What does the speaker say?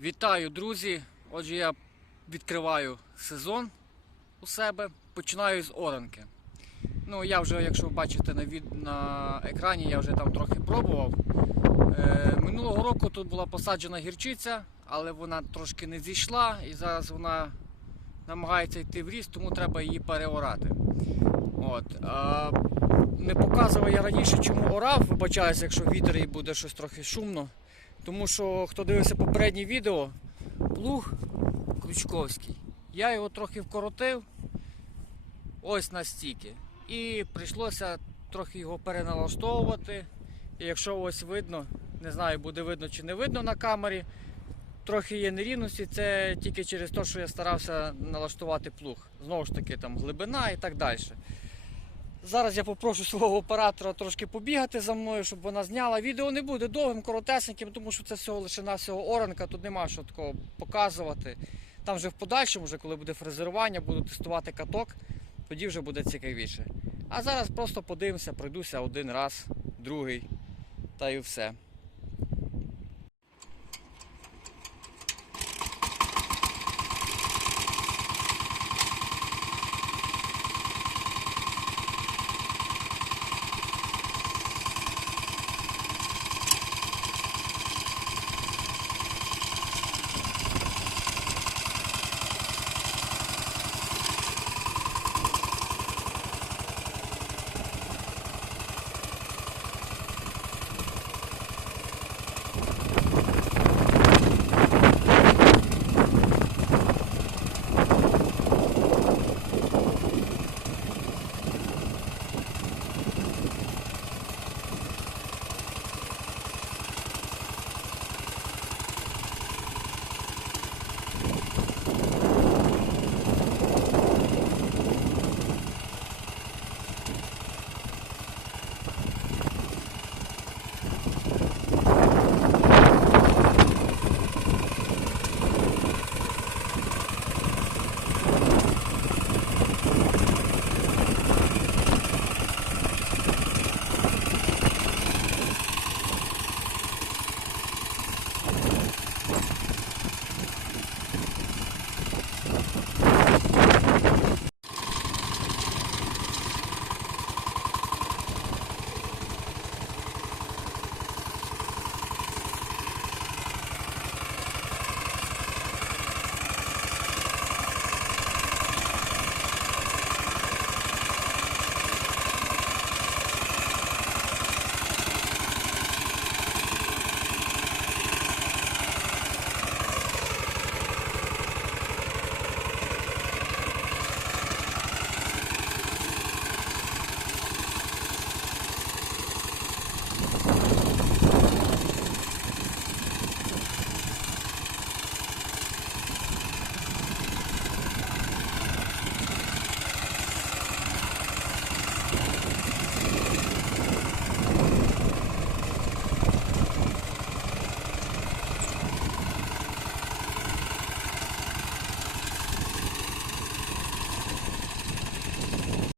Вітаю, друзі! Отже, я відкриваю сезон у себе, починаю з оранки. Ну, я вже, якщо ви бачите на, від... на екрані, я вже там трохи пробував. Е, минулого року тут була посаджена гірчиця, але вона трошки не зійшла і зараз вона намагається йти в ріст, тому треба її переорати. От. А, не показував я раніше, чому орав, вибачаюся, якщо вітер і буде щось трохи шумно. Тому що хто дивився попереднє відео, плуг Крючковський. Я його трохи вкоротив ось настільки. І прийшлося трохи його переналаштовувати. І якщо ось видно, не знаю, буде видно чи не видно на камері, трохи є нерівності, це тільки через те, що я старався налаштувати плуг. Знову ж таки, там глибина і так далі. Зараз я попрошу свого оператора трошки побігати за мною, щоб вона зняла. Відео не буде довгим, коротесеньким, тому що це всього лише навсього оранка, тут нема що такого показувати. Там вже в подальшому, вже коли буде фрезерування, буду тестувати каток, тоді вже буде цікавіше. А зараз просто подивимося, пройдуся один раз, другий, та і все.